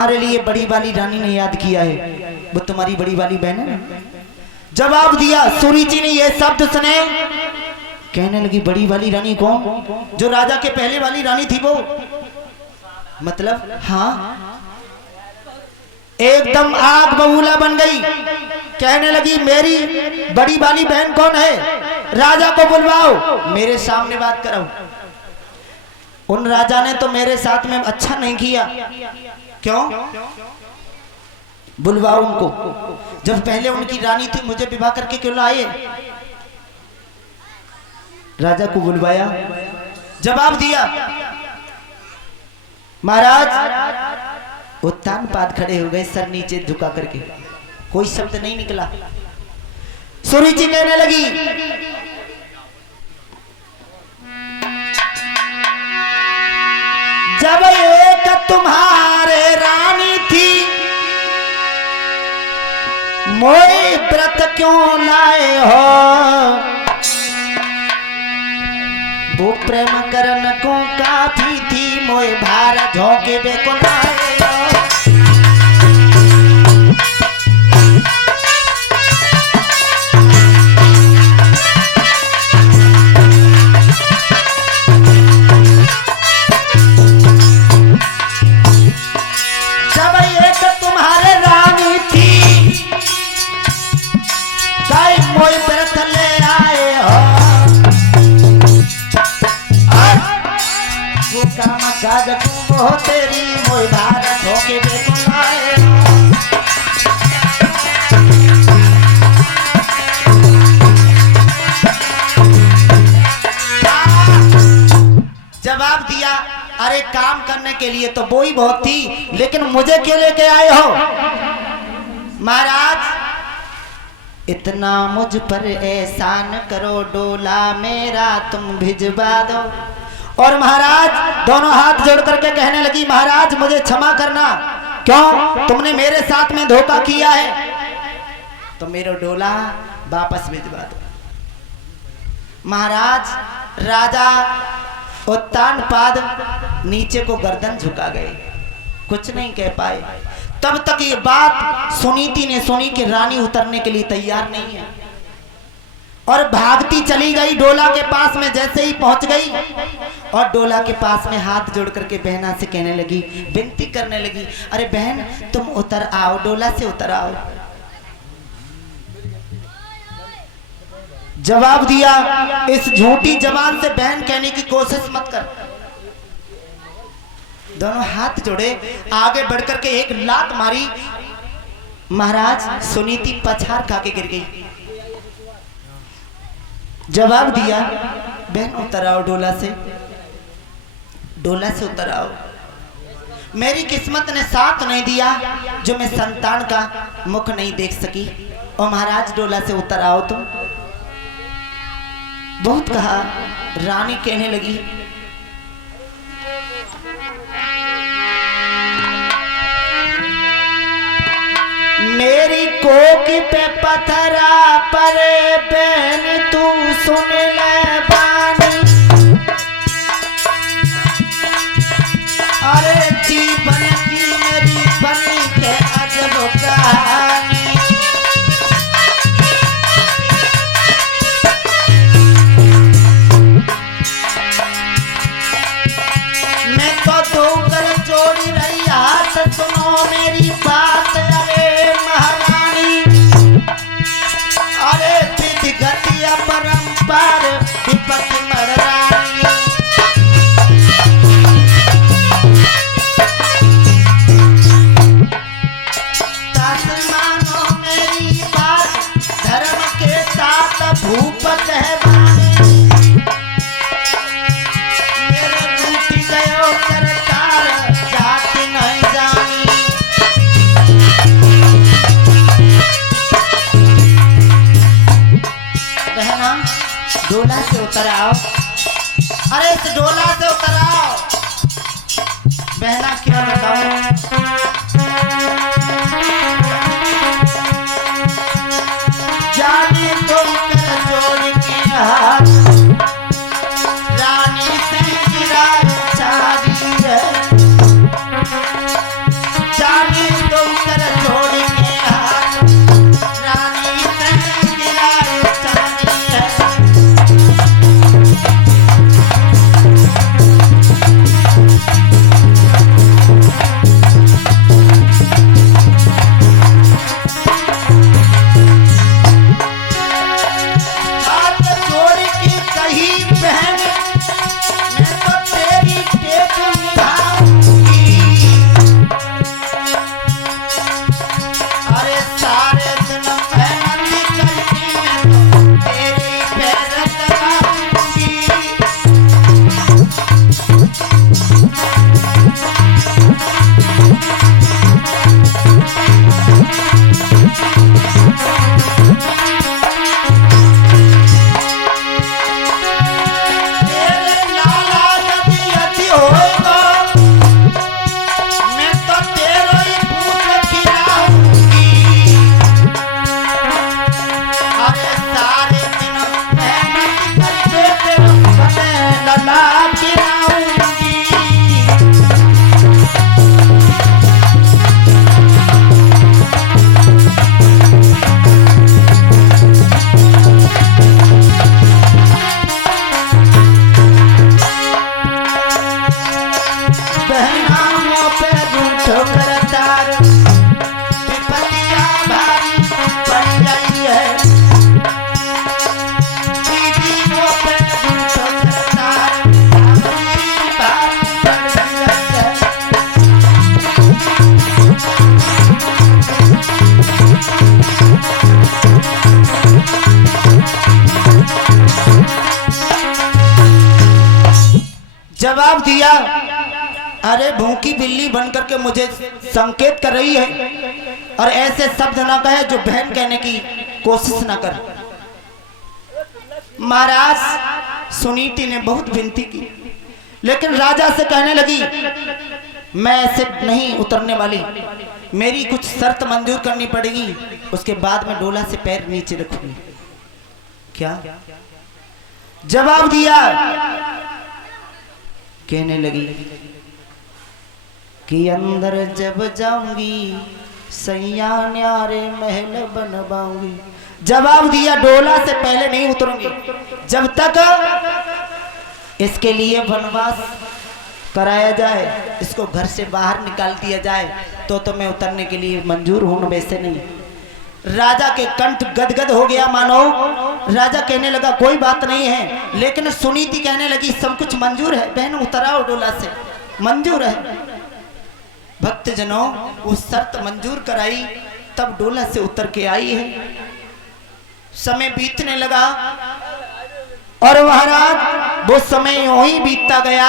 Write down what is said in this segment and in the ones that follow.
हमारे लिए बड़ी वाली रानी ने याद किया है, वो तुम्हारी बड़ी वाली बहन है ना। जवाब दिया सुरुचि ने ये शब्द सुने, कहने लगी बड़ी वाली रानी कौन? जो राजा के पहले वाली रानी थी वो? मतलब हाँ। एकदम आग बबूला बन गई, कहने लगी मेरी बड़ी वाली बहन कौन है? राजा को बुलवाओ, मेरे सामने बात कराओ। उन राजा ने तो मेरे साथ में अच्छा नहीं किया। क्यों? बुलवाओ उनको, जब पहले उनकी रानी थी मुझे विवाह करके क्यों लाए? राजा को बुलवाया, जवाब दिया महाराज। उत्तान पाद खड़े हो गए सर नीचे झुका करके, कोई शब्द नहीं निकला। सुरुचि कहने लगी जब एक तुम्हारे रानी थी मोए व्रत क्यों लाए हो? वो प्रेम करन को काफी थी मोए भार झोंके बेको लाए हो। तेरी मोई भारत होके बेकुलाए। जवाब दिया अरे काम करने के लिए तो वो ही बहुत थी, लेकिन मुझे क्यों लेके आए हो? महाराज इतना मुझ पर एहसान करो, डोला मेरा तुम भिजवा दो। और महाराज दोनों हाथ जोड़ करके कहने लगी महाराज मुझे क्षमा करना, क्यों? तुमने मेरे साथ में धोखा किया है, तो मेरा डोला वापस भिजवा दो। महाराज राजा उत्तान पाद नीचे को गर्दन झुका गए, कुछ नहीं कह पाए। तब तक ये बात सुनीति ने सुनी कि रानी उतरने के लिए तैयार नहीं है, और भागती चली गई डोला के पास में। जैसे ही पहुंच गई और डोला के पास में हाथ जोड़ करके बहना से कहने लगी, विनती करने लगी, अरे बहन तुम उतर आओ, डोला से उतर आओ। जवाब दिया इस झूठी जबान से बहन कहने की कोशिश मत कर। दोनों हाथ जोड़े, आगे बढ़ करके एक लात मारी। महाराज सुनीति पछाड़ खा के गिर गई। जवाब दिया बहन उतर आओ, डोला से उतर आओ। मेरी किस्मत ने साथ नहीं दिया जो मैं संतान का मुख नहीं देख सकी। और महाराज डोला से उतर आओ तुम। बहुत कहा, रानी कहने लगी मेरी कोकी पे पत्थरा परे बहन तू सुन ले बानी। अरे जीवन की मेरी बनी के अजब कहानी। मैं तो दो कर जोड़ी रही हाथ सुनो मेरी बात। अरे महारानी अरे विधि गति अपरंपार विपत्ति मररानी। मानो मेरी बात धर्म के साथ भूपत है मेरे रूठी गयो करतार जाति नहीं जानी। बहना डोला से उतर आओ। अरे इस डोला से उतर आओ। बहना क्या बताओ, जाने तुम कर जोड़ के हाथ रानी से गिरा चारी है। जवाब दिया, अरे भूखी बिल्ली बनकर के मुझे संकेत कर रही है और ऐसे शब्द ना कहे जो बहन कहने की कोशिश ना कर। महाराज सुनीति ने बहुत विनती की, लेकिन राजा से कहने लगी, मैं ऐसे नहीं उतरने वाली, मेरी कुछ शर्त मंजूर करनी पड़ेगी, उसके बाद में डोला से पैर नीचे रखूंगी। क्या जवाब दिया? कहने लगी कि अंदर जब जाऊंगी सैया न्यारे महल बनवाऊंगी। जवाब दिया, डोला से पहले नहीं उतरूंगी, जब तक इसके लिए वनवास कराया जाए, इसको घर से बाहर निकाल दिया जाए तो मैं उतरने के लिए मंजूर हूं, वैसे नहीं। राजा के कंठ गदगद हो गया मानो। राजा कहने लगा कोई बात नहीं है, लेकिन सुनीति कहने लगी सब कुछ मंजूर है बहन, उतराओ डोला से, मंजूर है। भक्तजनों वो शर्त मंजूर कराई, तब डोला से उतर के आई है। समय बीतने लगा और महाराज वो समय यूं ही बीतता गया।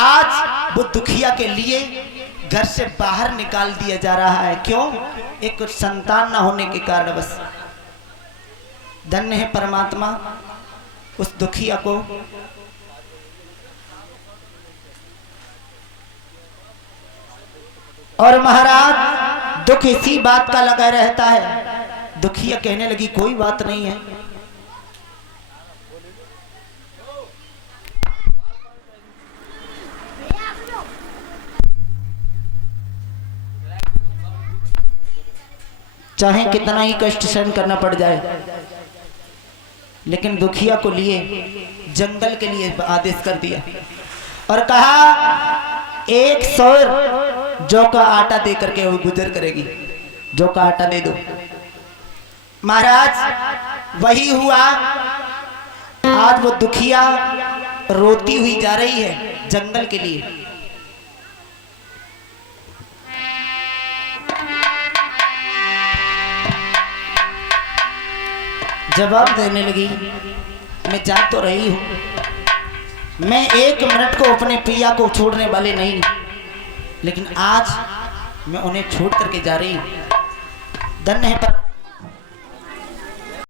आज वो दुखिया के लिए घर से बाहर निकाल दिया जा रहा है। क्यों? एक संतान ना होने के कारण बस। धन्य है परमात्मा उस दुखिया को। और महाराज दुख इसी बात का लगा रहता है। दुखिया कहने लगी कोई बात नहीं है, चाहे कितना ही कष्ट सहन करना पड़ जाए, लेकिन दुखिया को लिए जंगल के लिए आदेश कर दिया और कहा 1 सौर जौ का आटा दे करके वो गुजर करेगी, जौ का आटा दे दो। महाराज वही हुआ। आज वो दुखिया रोती हुई जा रही है जंगल के लिए। जवाब देने लगी, मैं जा तो रही हूं, मैं 1 मिनट को अपने पिया को छोड़ने वाले नहीं, लेकिन आज मैं उन्हें छोड़ करके जा रही हूं। धन्य है पर